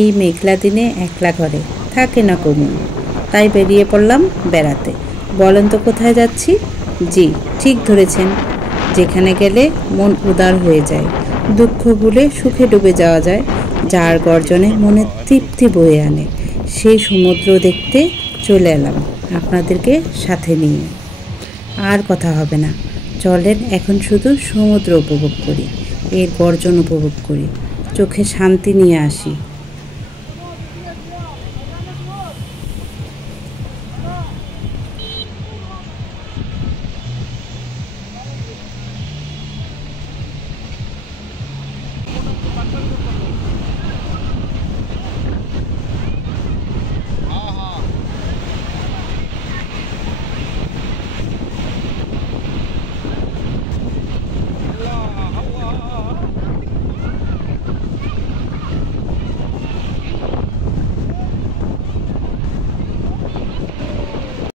এই মেঘলা দিনে একলা ঘরে থাকে না কমু, তাই বেরিয়ে পড়লাম বেড়াতে। বলেন তো কোথায় যাচ্ছি? জি, ঠিক ধরেছেন, যেখানে গেলে মন উদার হয়ে যায়, দুঃখ ভুলে সুখে ডুবে যাওয়া যায়, যার গর্জনে মনে তৃপ্তি বয়ে আনে, সেই সমুদ্র দেখতে চলে এলাম আপনাদেরকে সাথে নিয়ে। আর কথা হবে না, চলেন এখন শুধু সমুদ্র উপভোগ করি, এর গর্জন উপভোগ করি, চোখে শান্তি নিয়ে আসি।